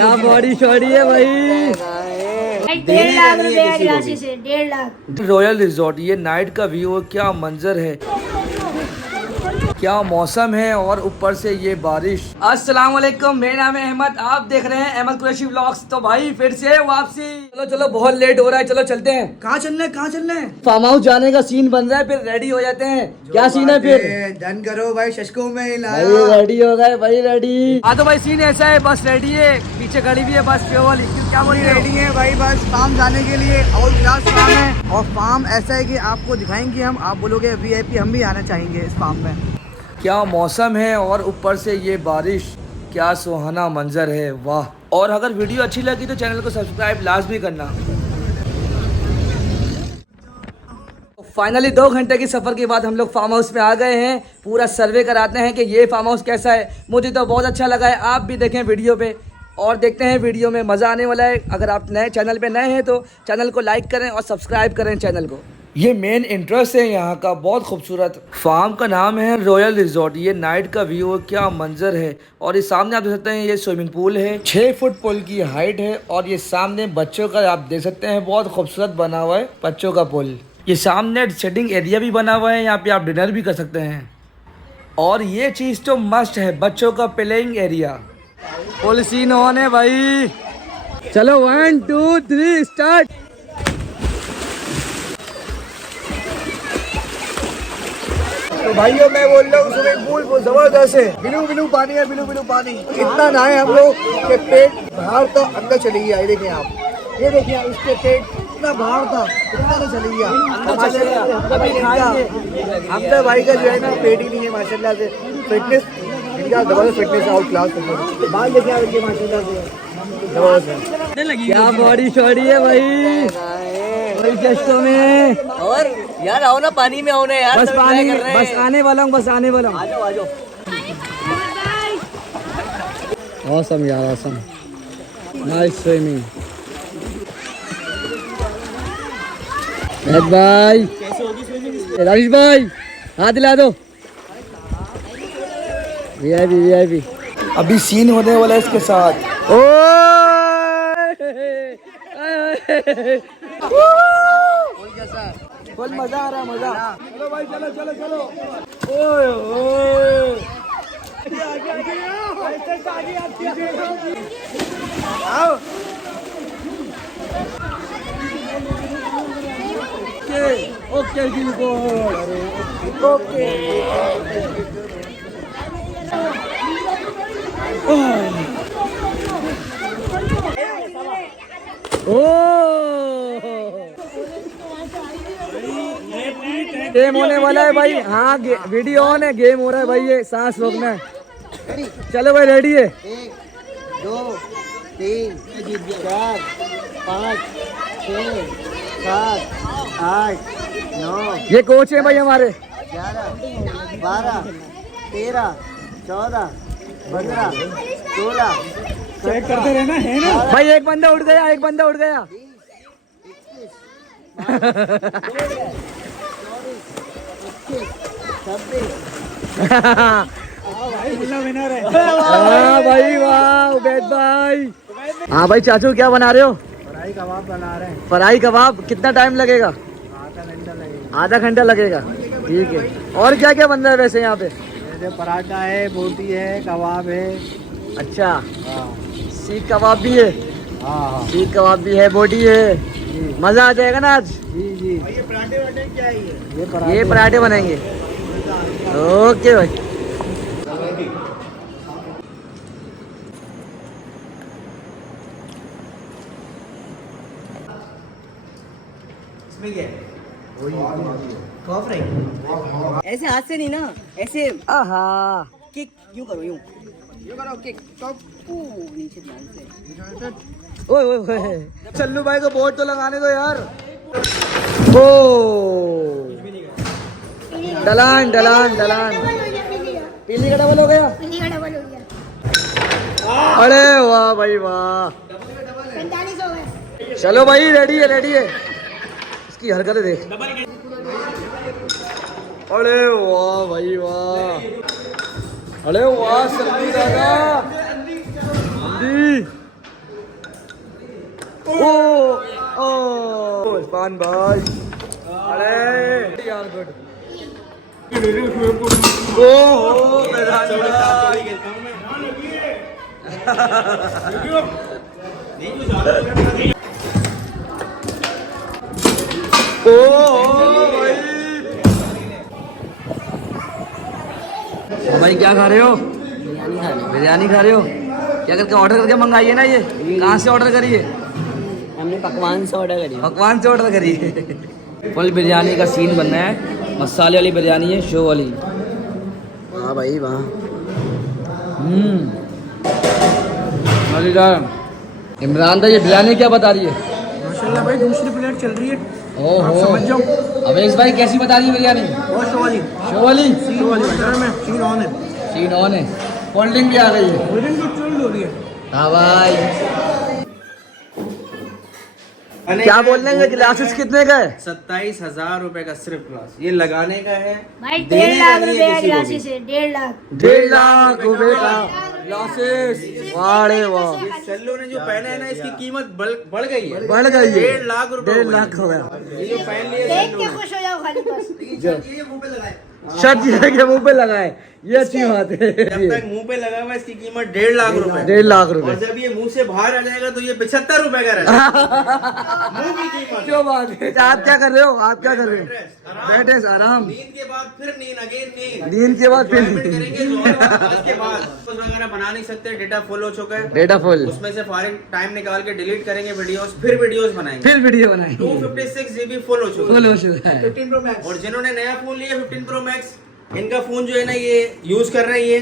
क्या body shoddy है भाई। 1.5 लाख रुपए ग्रासी से 1.5 लाख। रॉयल रिजॉर्ट, ये नाइट का व्यू, क्या मंजर है, क्या मौसम है और ऊपर से ये बारिश। अस्सलाम वालेकुम, मेरा नाम है अहमद, आप देख रहे हैं अहमद कुरैशी व्लॉग्स। तो भाई फिर से वापसी। चलो चलो बहुत लेट हो रहा है, चलो चलते हैं। कहाँ चलना है, कहाँ चलना है? फार्म हाउस जाने का सीन बन रहा है, फिर रेडी हो जाते हैं। क्या सीन है फिर? डन करो भाई, शशको में भाई रेडी हो गए भाई, रेडी। हाँ तो भाई सीन ऐसा है, बस रेडी है, पीछे खड़ी भी है बस प्योर वाली। क्या बोल रहे रेडी है भाई, बस फार्म जाने के लिए। और क्लास फार्म है, और फार्म ऐसा है कि आपको दिखाएंगे हम, आप बोलोगे वीआईपी, हम भी आना चाहेंगे इस फार्म में। क्या मौसम है और ऊपर से ये बारिश, क्या सुहाना मंजर है, वाह। और अगर वीडियो अच्छी लगी तो चैनल को सब्सक्राइब लाजमी करना। फाइनली 2 घंटे की सफ़र के बाद हम लोग फार्म हाउस में आ गए हैं। पूरा सर्वे कराते हैं कि ये फार्म हाउस कैसा है। मुझे तो बहुत अच्छा लगा है, आप भी देखें वीडियो पे और देखते हैं वीडियो में मज़ा आने वाला है। अगर आप नए चैनल पे नए हैं तो चैनल को लाइक करें और सब्सक्राइब करें चैनल को। ये मेन इंटरेस्ट है यहाँ का, बहुत खूबसूरत। फार्म का नाम है रॉयल रिजॉर्ट। ये नाइट का व्यू, क्या मंजर है। और ये सामने आप देख सकते हैं, ये स्विमिंग पूल है, 6 फुट पूल की हाइट है। और ये सामने बच्चों का आप देख सकते हैं, बहुत खूबसूरत बना हुआ है बच्चों का पूल। ये सामने सिटिंग एरिया भी बना हुआ है, यहाँ पे आप डिनर भी कर सकते हैं। और ये चीज़ तो मस्ट है, बच्चों का playing area. Full scene on है भाई। चलो 1 2 3 स्टार्ट। तो भाइयों मैं बोल रहा हूँ, स्विमिंग पूल जबरदस्त है। बिलू बिलू पानी है, बिलू बिलू पानी। इतना नहाए हम लोग के पेट बाहर तो अंदर चली गया। ये देखिए आप, ये देखिए इसके पेट इतना बाहर था, इतना तो चली गया। हमसे भाई का जो है ना, पेट ही नहीं है माशाल्लाह से। फिटनेस इनका जबरदस्त फिटनेस है, आउट क्लास फिटनेस। बाल देखिए आप इनके माशाल्लाह से जबरदस्त है। क्या बॉडी शॉडी है भाई, भाई चश्तों में। और यार आओ ना, पानी में आओ ना यार। बस पानी, बस आने वाला हूँ, बस आने वाला हूँ। आ जाओ आ जाओ। ऑसम यार, ऑसम, नाइस स्विमिंग। भाई राजेश भाई हाथ दिला दो। VIP VIP. अभी सीन होने वाला है इसके साथ। ओ फुल मजा आ रहा है, मजा। चलो भाई, चलो चलो चलो। ओए ओए आओ। Okay okay. गेम होने वाला है भाई। हाँ वीडियो ऑन है, गेम हो रहा है भाई। ये सांस रोकना है। चलो भाई रेडी है। 1 2 3 4 5 6 7 8 9। ये कोच है भाई हमारे। 11 12 13 14 15 16। चेक करते रहना है ना भाई। एक बंदा उठ गया, एक बंदा उठ गया। 26 भाई वाह उबैद भाई। हाँ भाई चाचू क्या बना रहे हो? फ्राई कबाब बना रहे हैं। फ्राई कबाब। कितना टाइम लगेगा? आधा घंटा लगेगा। ठीक है। और क्या क्या बन रहा है वैसे यहाँ पे? जैसे पराठा है, बोटी है, कबाब है। अच्छा, सीख कबाब भी है। हाँ सीख कबाब भी है, बोटी है। मजा आ जाएगा ना आज। जी जी। ये पराठे क्या है? ये पराठे बनेंगे। ओके भाई। इसमें क्या है? कॉफ फ्राई। ऐसे हाथ से नहीं ना, ऐसे आहा किक यूं करो, यूं करो किक। नीचे ध्यान से। ओए ओए ओए, चल्लू भाई को बोर्ड तो लगाने दो यार। ओ डलान डलान डलान। पीली का डबल हो गया। अरे वाह भाई वाह। 45 हो गए। चलो भाई रेडी है, रेडी है। इसकी हरकतें देख। अरे वाह भाई वाह। अरे वाह सल्लू दादा। इरफान भाई। अरे यार गुड। ओ भाई क्या खा रहे हो? बिरयानी खा रहे हो? क्या करके ऑर्डर करके मंगाइए ना। ये कहाँ से ऑर्डर करिए? हमने पकवान से ऑर्डर करी। भगवान से ऑर्डर करिए। फुल बिरयानी का सीन बनना है। मसाले वाली बिरयानी है, शो वाली। हाँ भाई वहाँ मजेदार। इमरान भाई ये बिरयानी क्या बता रही है? माशाल्लाह भाई दूसरी प्लेट चल रही है। ओहो समझ जाओ। अवेश भाई कैसी बता रही है बिरयानी? बहुत शो वाली शो वाली? सीन ऑन है। सीन ऑन है। कोल्ड ड्रिंक भी आ गई है। कोल्ड ड्रिंक की चिल्ड हो रही है। हाँ भाई। क्या बोल रहे हैं? ग्लासेस कितने का है? 27,000 रुपए का सिर्फ ग्लास। ये लगाने का है भाई देने 1.5 का लाख नहीं है रुपए किसी को ग्लासेस भी। है 1.5 लाख 1.5 लाख रुपए का ग्लासेस। वाह वाह। सल्लू ने जो पहना है ना इसकी कीमत बढ़ गई है। बढ़ गई है। 1.5 लाख रुपए 1.5 लाख हो गया। ये जो पहन लिया देख सल्लू के ने। खुश हो जाओ खाली बस। शर्ट जी के मुंह पे लगाए, ये अच्छी बात है। जब तक मुंह पे लगा हुआ इसकी कीमत 1.5 लाख रुपए। 1.5 लाख और रुपए। जब ये मुंह से बाहर आ जाएगा तो ये 75 रुपए का रहेगा। मुंह की कीमत। जो बात है। आप क्या कर रहे हो? आप क्या कर रहे हो? बैठे आराम। नींद के बाद फिर नींद, अगेन नींद। नींद के बाद फिर Enjoyment करेंगे जोहर के बाद। कुछ वगैरह बना नहीं सकते, डेटा फुल हो चुका है। Data full. उसमें से फारिग टाइम निकाल के डिलीट करेंगे वीडियोस, फिर वीडियोस बनाएंगे। फिर वीडियो बनाएंगे। 256 GB फुल हो चुका फुल है। हो चुका है। और जिन्होंने नया फोन लिया 15 Pro Max, इनका फोन जो है ना ये यूज कर रहे हैं। ये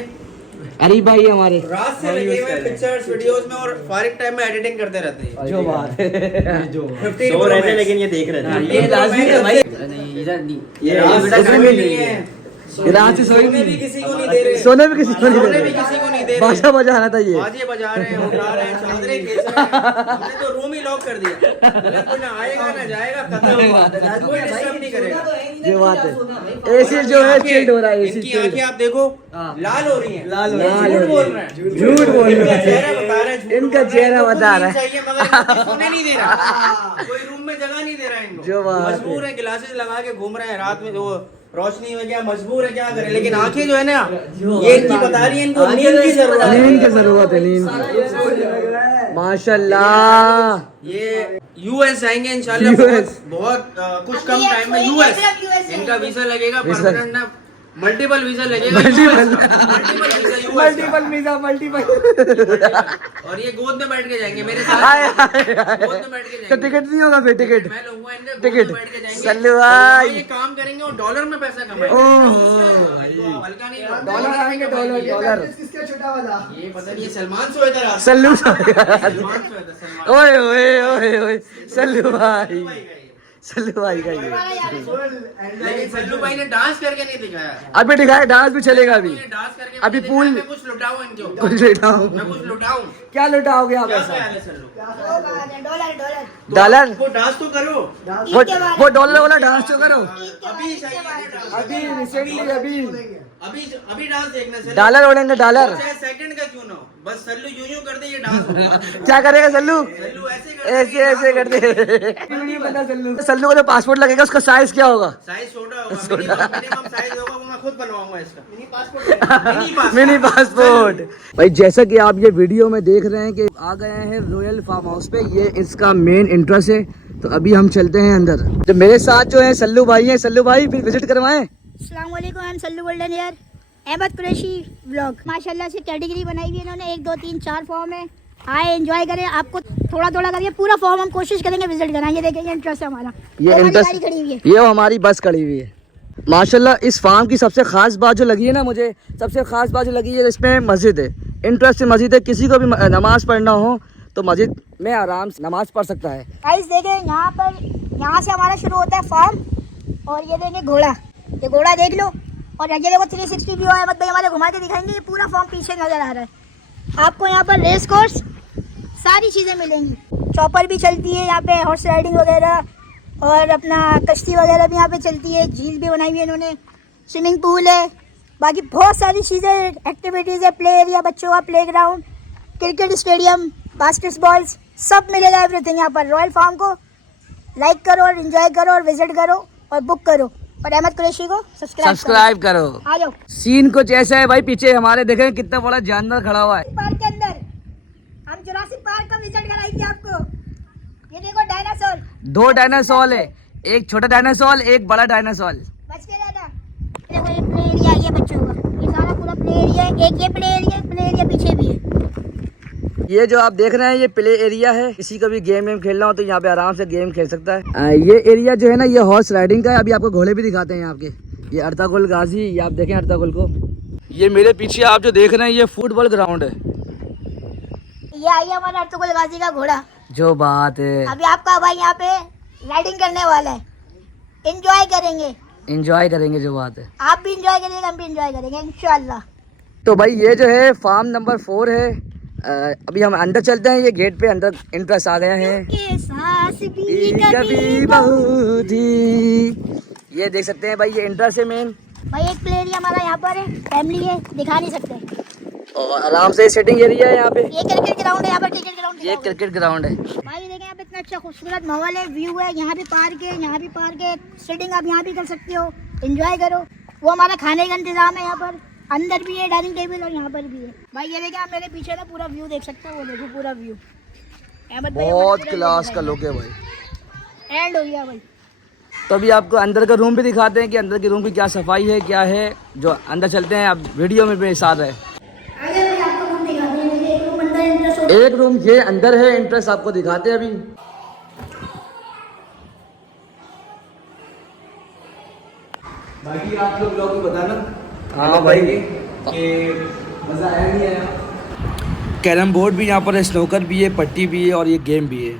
अरे भाई हमारे रात से लगे हुए पिक्चर्स वीडियोस में और फारिग टाइम में एडिटिंग करते रहते हैं। जो बात है। 15 Pro Max। लेकिन ये देख रहे ये लाजमी है भाई। नहीं इधर नहीं। ये रात से सोने नहीं है। रात से सोई सोने भी किसी को नहीं दे रहे। सोने भी किसी को नहीं सोने दे भी रहे। किसी को नहीं दे रहे। बाजा बजा रहा था ये। बाजे बजा रहे हैं, उठा रहे हैं, चादरें खींच रहे हैं। हमने तो रूम ही लॉक कर दिया। बोला कोई ना आएगा ना जाएगा, खत्म। कोई डिस्टर्ब नहीं करेगा। ये बात है। एसी जो है चिल्ड हो रहा है। एसी इनकी आंखें आप देखो लाल हो रही हैं। लाल हो ये रही झूठ हैं। बोल रहे हैं। झूठ बोल रहे इनका चेहरा हैं। बता रहा है, झूठ इनका बोल रहा है। चेहरा इनको बता नींद रहा है। चाहिए मगर इनको सोने नहीं दे रहा। कोई रूम में जगह नहीं दे रहा है इनको। जो बात है। मजबूर है, ग्लासेस लगा के घूम रहे हैं रात में। जो रोशनी हो गया, मजबूर है, क्या करे। लेकिन आंखें जो है ना ये इनकी बता रही है इनको नींद की जरूरत है। नींद की जरूरत है। नींद की। माशाल्लाह। ये यूएस जाएंगे इंशाल्लाह। बहुत कुछ कम अभी टाइम में एक यूएस मतलब US इनका वीजा लगेगा। वीजा। परमानेंट ना मल्टीपल वीजा लगेगा। Multiple multiple visa multiple. और ये गोद में बैठ के जाएंगे मेरे साथ। गोद में बैठ के तो जाएंगे। टिकट नहीं होगा फिर? टिकट मैं लूंगा इनके गोद टिकट। में बैठ के जाएंगे। सल्लू और भाई। ये काम करेंगे और डॉलर में पैसा कमाएंगे। ओह इनको हल्का नहीं लो। डॉलर आएंगे। डॉलर किसका छोटा वाला? ये पता नहीं ये सलमान सो इधर आता। सल्लू सलमान सो इधर, सलमान। ओए ओए ओए ओए सल्लू भाई। भाई का ये। सल्लू भाई का ये। लेकिन सल्लू भाई ने डांस करके नहीं दिखाया। अभी दिखाए डांस भी चलेगा अभी। ये डांस करके अभी मुझे पूल- दिखाया, मैं कुछ लुटाऊं इनके ऊपर। कुछ लुटाऊं। मैं कुछ लुटाऊं। क्या लुटाओगे आप क्या ऐसा? ख्याल है सल्लू? $1 डॉलर? वो डांस तो करो। वो डॉलर वाला डांस तो करो। अभी चाहिए डांस। अभी रिसेंटली अभी अभी डांस देखना सल्लू। डॉलर उड़ेंगे डॉलर। चाहे सेकंड का क्यों ना हो, बस सल्लू यूं यूं कर दे ये डांस होगा। क्या करेगा सल्लू? सल्लू ऐसे कर दे, ऐसे ऐसे कर दे। सल्लू का जो पासपोर्ट लगेगा उसका साइज क्या होगा? साइज छोटा होगा। मिनिमम साइज होगा वो मैं खुद बनवाऊंगा इसका। Mini passport. Mini passport. भाई जैसा कि आप ये वीडियो में देख रहे हैं कि आ गए हैं रॉयल फार्म हाउस पे। ये इसका मेन एंट्रेंस है। तो अभी हम चलते हैं अंदर। तो मेरे साथ जो है सल्लू भाई हैं। सल्लू भाई फिर विजिट करवाएं। अस्सलाम वालेकुम, आई एम सल्लू गोल्डन यार। अहमद कुरैशी व्लॉग। माशाल्लाह से कैटेगरी बनाई हुई है इन्होंने, 1 2 3 4 फॉर्म है। आए एंजॉय करें। आपको थोड़ा थोड़ा करके पूरा फॉर्म हम कोशिश करेंगे विजिट कराएंगे। देखेंगे इंटरेस्ट है हमारा। ये हमारी इंटरेस्ट गाड़ी खड़ी हुई है। ये हमारी बस खड़ी हुई है। माशाल्लाह इस फार्म की सबसे खास बात जो लगी है ना, मुझे सबसे खास बात जो लगी है इसमें मस्जिद है। इंटरेस्ट मस्जिद है। किसी को भी नमाज पढ़ना हो तो मस्जिद में आराम से नमाज पढ़ सकता है। गाइस देखें यहाँ पर, यहाँ से हमारा शुरू होता है फार्म। और ये देखें घोड़ा, ये घोड़ा देख लो। और ये देखो 360 व्यू है। अहमद भाई हमारे घुमा के दिखाएंगे। ये पूरा फार्म पीछे नजर आ रहा है आपको। यहाँ पर रेस कोर्स सारी चीज़ें मिलेंगी। चॉपर भी चलती है यहाँ पे, हॉर्स राइडिंग वगैरह, और अपना कश्ती वगैरह भी यहाँ पे चलती है। झील भी बनाई हुई है इन्होंने, स्विमिंग पूल है, बाकी बहुत सारी चीज़ें, एक्टिविटीज़ है, प्ले एरिया, बच्चों का play ground, cricket stadium, basketballs, सब मिलेगा एवरीथिंग यहाँ पर। रॉयल फार्म को लाइक करो और एंजॉय करो और विजिट करो और बुक करो और अहमद कुरैशी को सब्सक्राइब करो। आ जाओ। सीन कुछ ऐसा है भाई, पीछे हमारे देखें कितना बड़ा जानवर खड़ा हुआ है पार्क के अंदर हम जुरासिक पार्क का विजिट कराएंगे आपको। ये देखो डायनासोर, 2 डायनासोर है, एक छोटा डायनासोर एक बड़ा डायनासोर। बच के रहना। देखो ये प्ले एरिया, ये बच्चों का ये सारा पूरा प्ले एरिया है। एक ये प्ले एरिया पीछे भी है। ये जो आप देख रहे हैं ये प्ले एरिया है, किसी को भी गेम खेलना हो तो यहाँ पे आराम से गेम खेल सकता है। ये एरिया जो है ना ये हॉर्स राइडिंग का है। अभी आपको घोड़े भी दिखाते हैं यहाँ के। ये अर्तागुल गाजी, ये आप देखें अर्तागुल को। ये मेरे पीछे आप जो देख रहे हैं ये फुटबॉल ग्राउंड है। ये आई हमारा अर्तुगरुल गाजी का घोड़ा। जो बात है, अभी आपका भाई यहाँ पे राइडिंग करने वाला है, एंजॉय करेंगे। एंजॉय करेंगे, जो बात है। आप भी एंजॉय करेंगे, हम भी एंजॉय करेंगे इंशाल्लाह। तो भाई ये जो है फार्म नंबर 4 है। अभी हम अंदर चलते हैं। ये गेट पे अंदर इंट्रेस्ट आ गया है। के सास भी कभी बहू थी। ये देख सकते हैं भाई, ये इंट्रेस्ट है मेन। भाई एक प्ले एरिया हमारा यहाँ पर है, फैमिली है, दिखा नहीं सकते। और आराम से सेटिंग एरिया है यहाँ पे। ये क्रिकेट ग्राउंड है, यहाँ पर क्रिकेट ग्राउंड। ये क्रिकेट ग्राउंड है भाई देखें यहाँ पे इतना अच्छा खूबसूरत माहौल है, व्यू है। यहाँ भी पार्क है, यहाँ भी पार्क है। सिटिंग आप यहाँ भी कर सकते हो, एंजॉय करो। वो हमारा खाने का इंतजाम है यहाँ पर, अंदर भी है डाइनिंग टेबल और यहाँ पर भी है। भाई ये देखें आप मेरे पीछे ना पूरा व्यू देख सकते हो। वो देखो पूरा व्यू। बहुत क्लास का लुक है भाई। एंड हो गया भाई। तो अभी आपको अंदर का रूम भी दिखाते हैं कि अंदर के रूम की क्या सफाई है, क्या है। जो अंदर चलते हैं, आप वीडियो में मेरे साथ है। एक रूम ये अंदर है, इंट्रेस्ट आपको दिखाते हैं अभी। बाकी आप लोग को बताना। हाँ भाई, कि मज़ा आया नहीं आया। कैरम बोर्ड भी यहाँ पर है, स्नोकर भी है, पट्टी भी है और ये गेम भी है।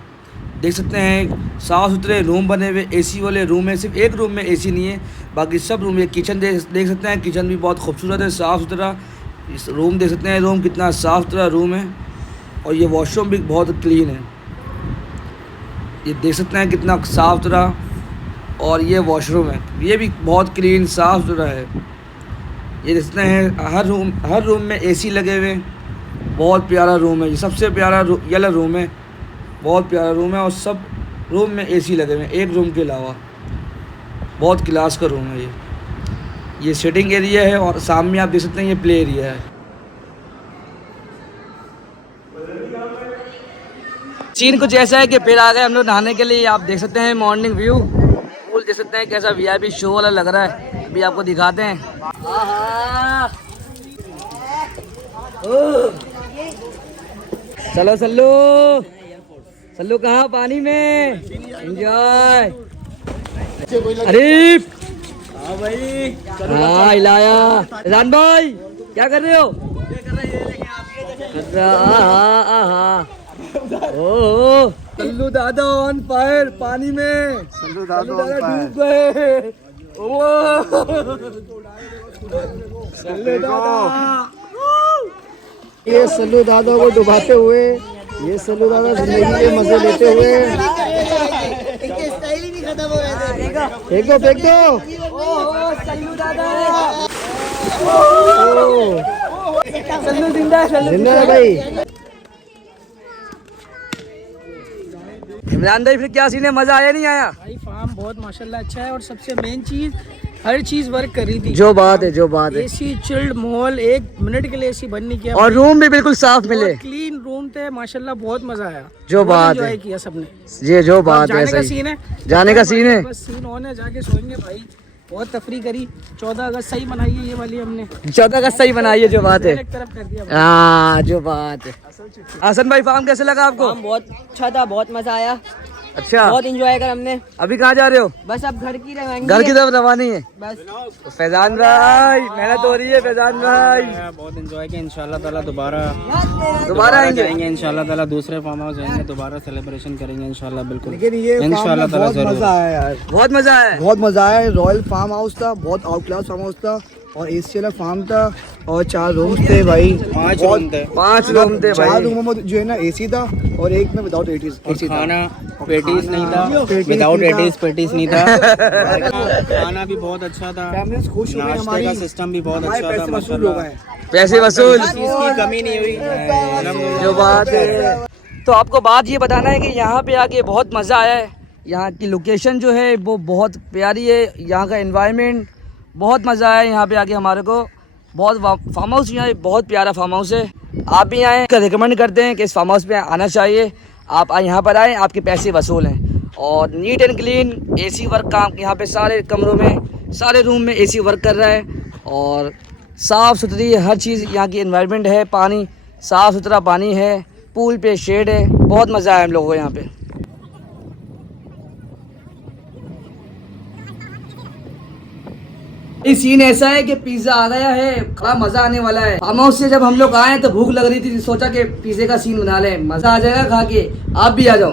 देख सकते हैं साफ़ सुथरे रूम बने हुए, एसी वाले रूम है। सिर्फ एक रूम में एसी नहीं है, बाकी सब रूम है। किचन देख सकते हैं, किचन भी बहुत खूबसूरत है, साफ़ सुथरा। इस रूम देख सकते हैं, रूम कितना साफ़ सुथरा रूम है। और ये वॉशरूम भी बहुत क्लीन है। ये देख सकते हैं कितना साफ़ सुथरा। और ये वॉशरूम है, ये भी बहुत क्लीन साफ़ सुथरा है। ये देख सकते हैं हर रूम में एसी लगे हुए हैं। बहुत प्यारा रूम है, ये सबसे प्यारा ये वाला रूम है। बहुत प्यारा रूम है और सब रूम में एसी लगे हुए हैं, एक रूम के अलावा। बहुत क्लास का रूम है ये सिटिंग एरिया है और सामने आप देख सकते हैं ये प्ले एरिया है। सीन कुछ ऐसा है कि फिर आ गए हम लोग नहाने के लिए। आप देख सकते हैं मॉर्निंग व्यू, पूल देख सकते हैं कैसा वीआईपी शो वाला लग रहा है। अभी आपको दिखाते हैं। चलो सल्लू, सल्लू कहाँ पानी में एंजॉय। अरीफ, हाँ भाई, हाँ हिलाया। रान भाई क्या कर रहे हो? ओह सल्लू दादा ऑन फायर पानी में। सल्लू दादा डूब गए। सल्लू दादा, ये सल्लू दादा को डुबाते हुए, ये सल्लू दादा जिंदगी के मजे लेते हुए। फेंक दो फेंक दो। सल्लू दादा, सल्लू जिंदा है, जिंदा है भाई। इमरान भाई फिर क्या सीन है, मजा आया नहीं आया? भाई फार्म बहुत माशाल्लाह अच्छा है और सबसे मेन चीज हर चीज वर्क करी थी। जो बात है, जो बात है। एसी चिल्ड माहौल, एक मिनट के लिए एसी बंद नहीं किया और रूम भी बिल्कुल साफ मिले, क्लीन रूम थे माशाल्लाह। बहुत मजा आया, जो बात एंजॉय है किया सबने। ये जो बात है, जाने का सही सीन है, जाने का सीन है। बस सीन ऑन है, जाके सोएंगे भाई। बहुत तफरी करी। 14 अगस्त सही मनाई है ये वाली हमने। 14 अगस्त सही बनाई है, जो बात है। एक तरफ कर दिया। हाँ जो बात है। हसन भाई फार्म कैसे लगा आपको? बहुत अच्छा था, बहुत मजा आया, अच्छा, बहुत एंजॉय कर हमने। अभी कहाँ जा रहे हो? बस अब घर की रवानगी घर की तरफ रवानी है। बस। तो फैजान भाई मेहनत हो रही है। फैजान भाई बहुत एंजॉय किया, इंशाल्लाह ताला दोबारा आएंगे। जाएंगे इंशाल्लाह ताला। दूसरे फार्म हाउस जाएंगे, दोबारा सेलिब्रेशन करेंगे इंशाल्लाह। बिल्कुल लेकिन ये इंशाल्लाह ताला बहुत जरूर। मजा आया यार, बहुत मजा आया। बहुत मजा आया। रॉयल फार्म हाउस था, बहुत आउट क्लास फार्म हाउस था और एसी वाला फार्म था और 4 रूम थे भाई। 5 रूम थे, 5 रूम थे 4 भाई। रूमों में जो है ना एसी था और एक में विदाउट एसी था। खाना पेटीज नहीं था, विदाउट एटीज पेटीज नहीं था। खाना भी बहुत अच्छा था, फैमिलीज खुश हो गई नाश्ते हमारी, का सिस्टम भी बहुत हमारे अच्छा था पैसे वसूल हो माशाल्लाह। गए। पैसे वसूल, चीज की कमी नहीं हुई। जो बात है। तो आपको बात ये बताना है कि यहाँ पे आके बहुत मज़ा आया है। यहाँ की लोकेशन जो है वो बहुत प्यारी है, यहाँ का एनवायरनमेंट बहुत मज़ा आया यहाँ पे आके हमारे को। बहुत फार्म हाउस यहाँ बहुत प्यारा फार्म हाउस है। आप भी आएँ, रिकमेंड करते हैं कि इस फार्म हाउस पे आना चाहिए। आप यहाँ पर आएँ, आपके पैसे वसूल हैं। और neat and clean AC work काम यहाँ पे सारे कमरों में, सारे रूम में एसी वर्क कर रहा है। और साफ़ सुथरी हर चीज़ यहाँ की एनवायरनमेंट है, पानी साफ़ सुथरा पानी है, पूल पे शेड है। बहुत मज़ा आया हम लोगों को यहाँ पे। ये सीन ऐसा है कि पिज़्ज़ा आ गया है, बड़ा मज़ा आने वाला है। फार्म हाउस से जब हम लोग आए तो भूख लग रही थी, सोचा कि पिज़्ज़े का सीन बना लें, मज़ा आ जाएगा खा के। आप भी आ जाओ।